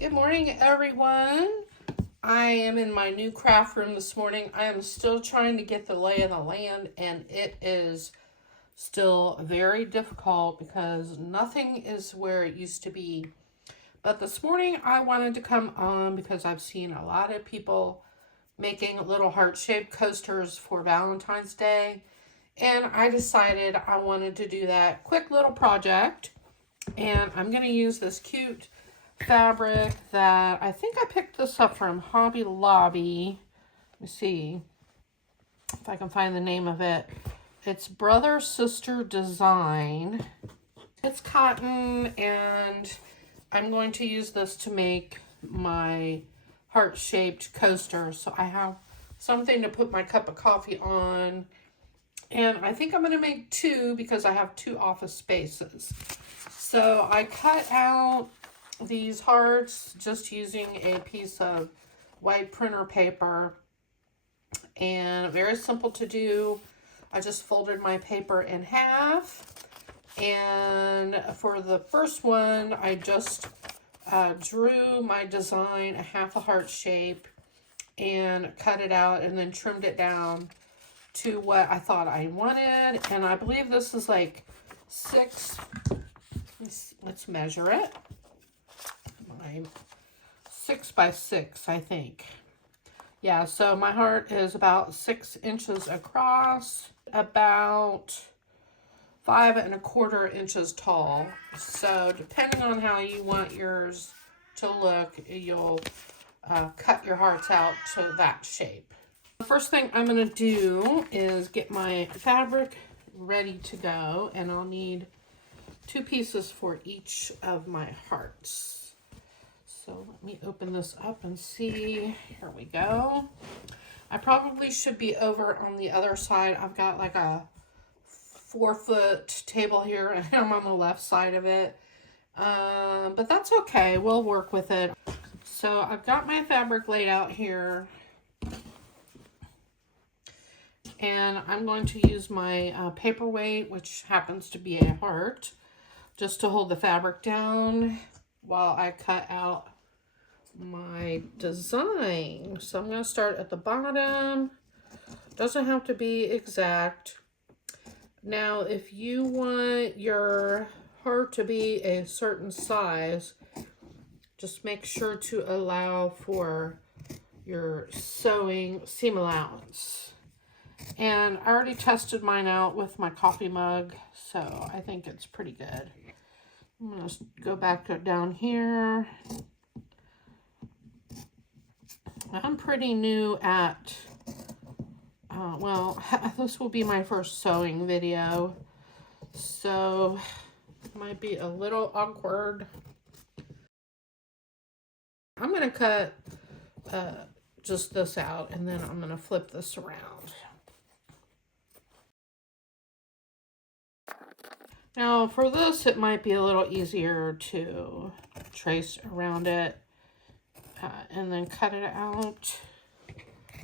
Good morning, everyone. I am in my new craft room this morning. I am still trying to get the lay of the land, and it is still very difficult because nothing is where it used to be. But this morning I wanted to come on because I've seen a lot of people making little heart-shaped coasters for Valentine's Day, and I decided I wanted to do that quick little project. And I'm going to use this cute fabric that I think I picked this up from Hobby Lobby. Let me see if I can find the name of it. It's Brother Sister Design. It's cotton, and I'm going to use this to make my heart-shaped coaster. So I have something to put my cup of coffee on. And I think I'm going to make two because I have two office spaces. So I cut out these hearts just using a piece of white printer paper, and very simple to do. I just folded my paper in half, and for the first one I just drew my design a half a heart shape and cut it out and then trimmed it down to what I thought I wanted. And I believe this is like let's measure it. 6 by 6, I think. Yeah, so my heart is about 6 inches across, about 5 1/4 inches tall. So depending on how you want yours to look, you'll cut your hearts out to that shape. The first thing I'm going to do is get my fabric ready to go, and I'll need 2 pieces for each of my hearts. So let me open this up and see. Here we go. I probably should be over on the other side. I've got like a 4-foot table here, and I'm on the left side of it. But that's okay. We'll work with it. So I've got my fabric laid out here. And I'm going to use my paperweight, which happens to be a heart, just to hold the fabric down while I cut out my design. So I'm going to start at the bottom. Doesn't have to be exact. Now, if you want your heart to be a certain size, just make sure to allow for your sewing seam allowance. And I already tested mine out with my coffee mug, so I think it's pretty good. I'm going to go back down here. I'm pretty new at, well, this will be my first sewing video, so it might be a little awkward. I'm going to cut just this out, and then I'm going to flip this around. Now for this, it might be a little easier to trace around it and then cut it out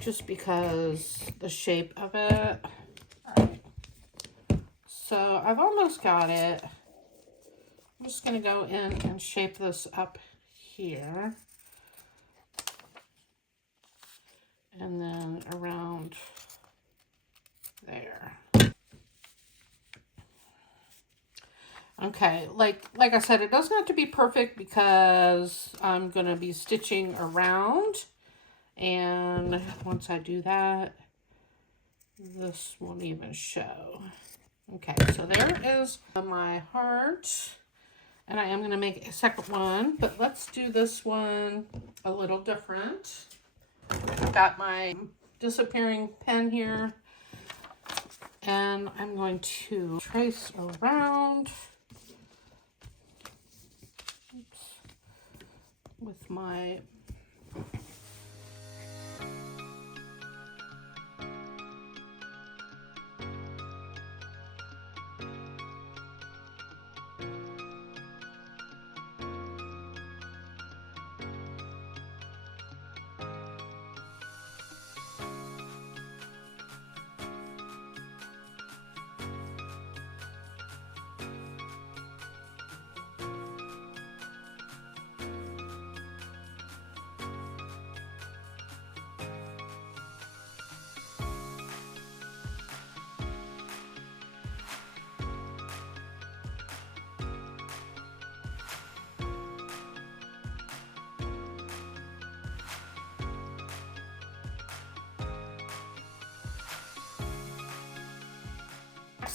just because the shape of it. So I've almost got it. I'm just going to go in and shape this up here. And then around there. Okay, like I said, it doesn't have to be perfect because I'm going to be stitching around. And once I do that, this won't even show. Okay, so there is my heart. And I am going to make a second one, but let's do this one a little different. I've got my disappearing pen here. And I'm going to trace around with my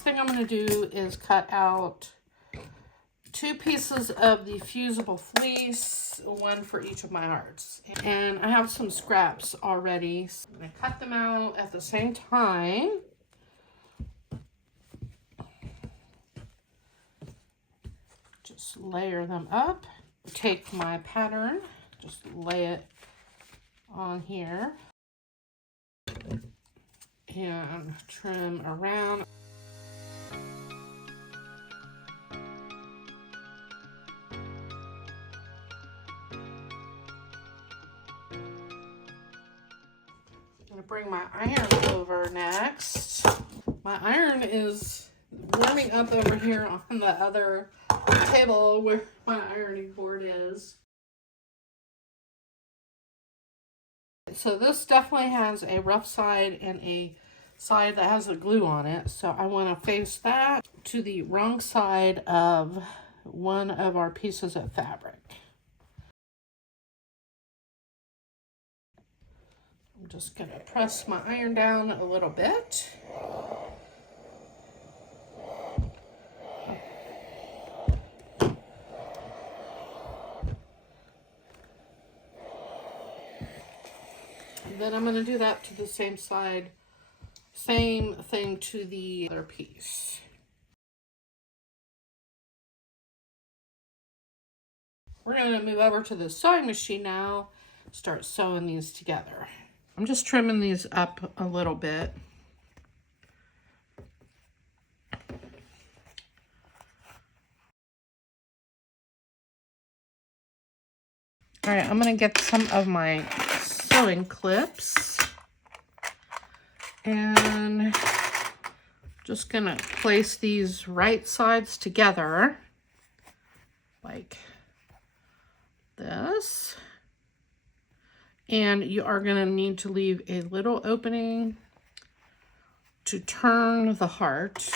thing I'm going to do is cut out 2 pieces of the fusible fleece, 1 for each of my hearts. And I have some scraps already. So I'm going to cut them out at the same time. Just layer them up. Take my pattern, just lay it on here and trim around. I'm going to bring my iron over next. My iron is warming up over here on the other table where my ironing board is. So this definitely has a rough side and a side that has a glue on it. So I want to face that to the wrong side of one of our pieces of fabric. I'm just going to press my iron down a little bit. Then I'm going to do that to the same side, same thing to the other piece. We're going to move over to the sewing machine now, start sewing these together. I'm just trimming these up a little bit. All right, I'm going to get some of my sewing clips and just going to place these right sides together like this. And you are going to need to leave a little opening to turn the heart.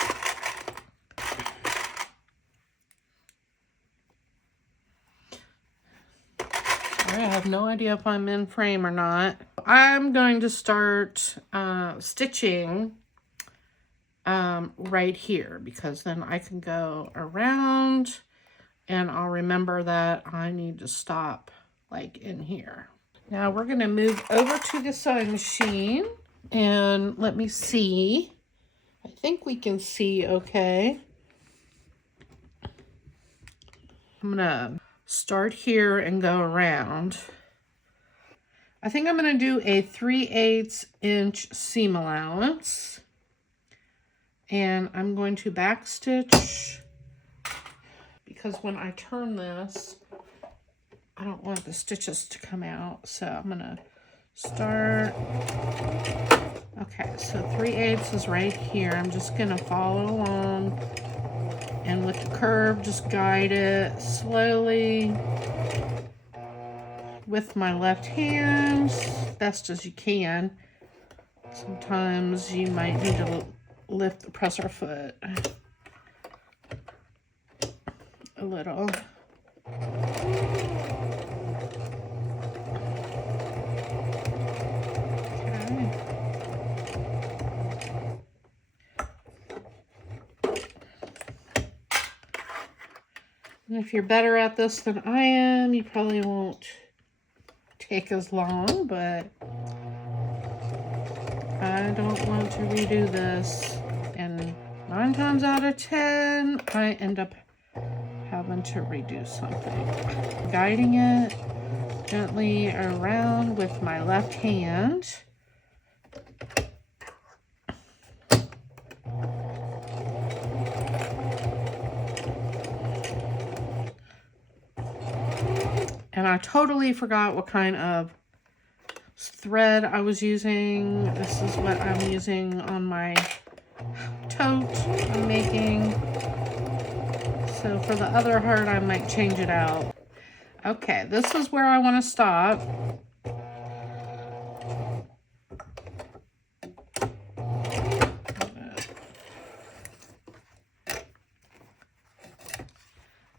I have no idea if I'm in frame or not. I'm going to start stitching right here, because then I can go around and I'll remember that I need to stop like in here. Now we're going to move over to the sewing machine and let me see. I think we can see okay. I'm going to start here and go around. I think I'm going to do a 3/8 inch seam allowance. And I'm going to back stitch, because when I turn this, I don't want the stitches to come out. So I'm going to start. Okay, so 3/8 is right here. I'm just going to follow along. And with the curve, just guide it slowly with my left hand, best as you can. Sometimes you might need to lift the presser foot a little. And if you're better at this than I am, you probably won't take as long, but I don't want to redo this. And 9 times out of 10, I end up having to redo something. Guiding it gently around with my left hand. And I totally forgot what kind of thread I was using. This is what I'm using on my tote I'm making. So for the other heart, I might change it out. Okay, this is where I want to stop.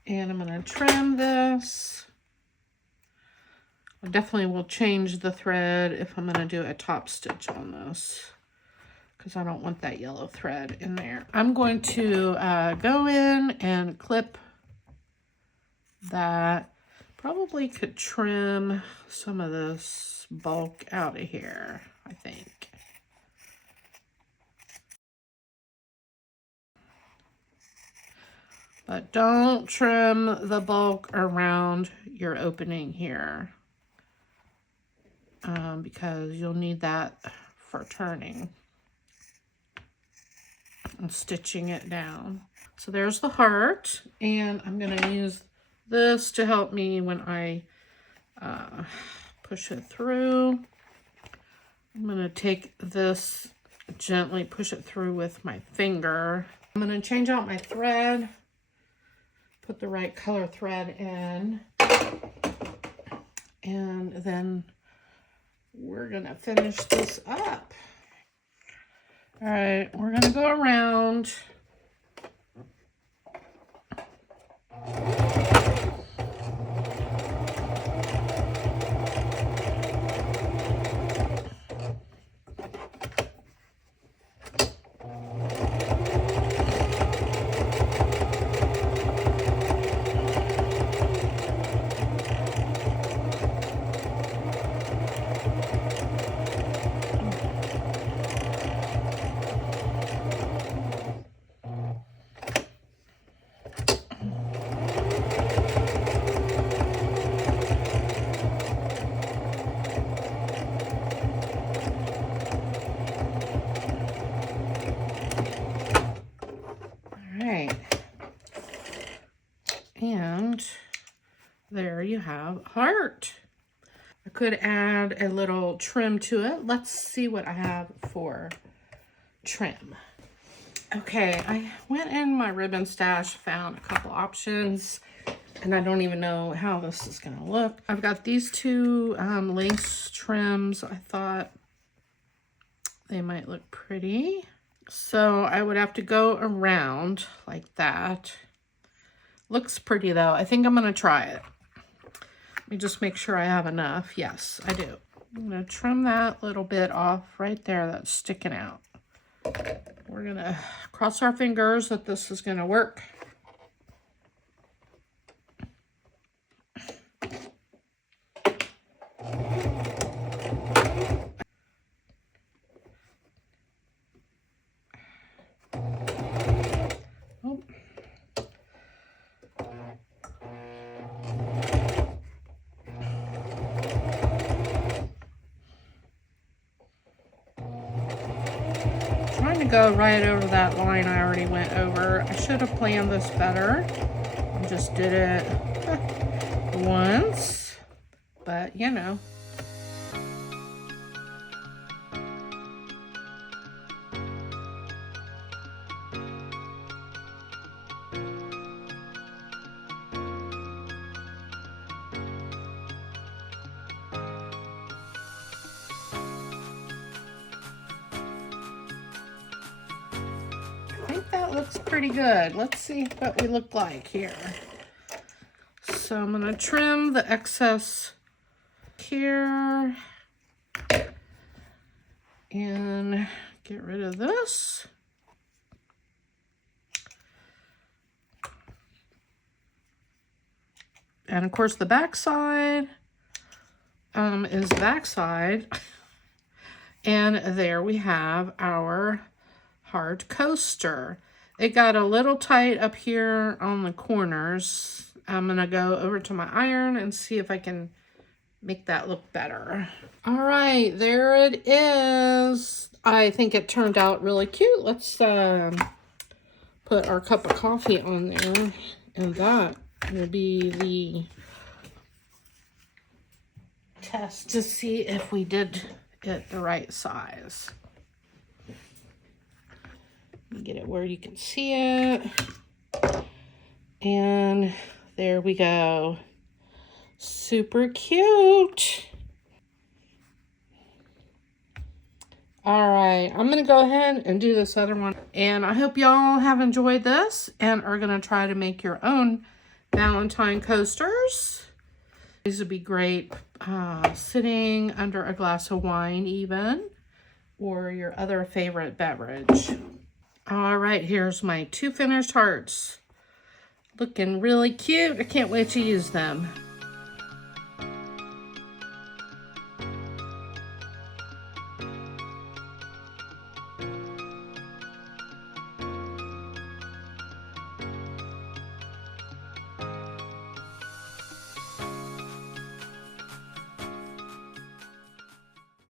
And I'm going to trim this. I definitely will change the thread if I'm going to do a top stitch on this, because I don't want that yellow thread in there. I'm going to go in and clip that. Probably could trim some of this bulk out of here, I think. But don't trim the bulk around your opening here, because you'll need that for turning and stitching it down. So there's the heart, and I'm going to use this to help me when I push it through. I'm going to take this, gently push it through with my finger. I'm going to change out my thread, put the right color thread in, and then we're going to finish this up. All right, we're going to go around. And there you have heart. I could add a little trim to it. Let's see what I have for trim. Okay, I went in my ribbon stash, found a couple options, and I don't even know how this is gonna look. I've got these two lace trims. I thought they might look pretty. So I would have to go around like that. Looks pretty though. I think I'm gonna try it. Let me just make sure I have enough. Yes, I do. I'm gonna trim that little bit off right there that's sticking out. We're gonna cross our fingers that this is gonna work. Go right over that line I already went over. I should have planned this better. I just did it once, but you know. That looks pretty good. Let's see what we look like here. So I'm going to trim the excess here and get rid of this. And of course the back side is back side. And there we have our heart coaster. It got a little tight up here on the corners. I'm gonna go over to my iron and see if I can make that look better. All right, there it is. I think it turned out really cute. Let's put our cup of coffee on there, and that will be the test to see if we did it the right size. Get it where you can see it. And there we go. Super cute. All right, I'm gonna go ahead and do this other one. And I hope y'all have enjoyed this and are gonna try to make your own Valentine coasters. These would be great sitting under a glass of wine even, or your other favorite beverage. All right, here's my 2 finished hearts. Looking really cute. I can't wait to use them.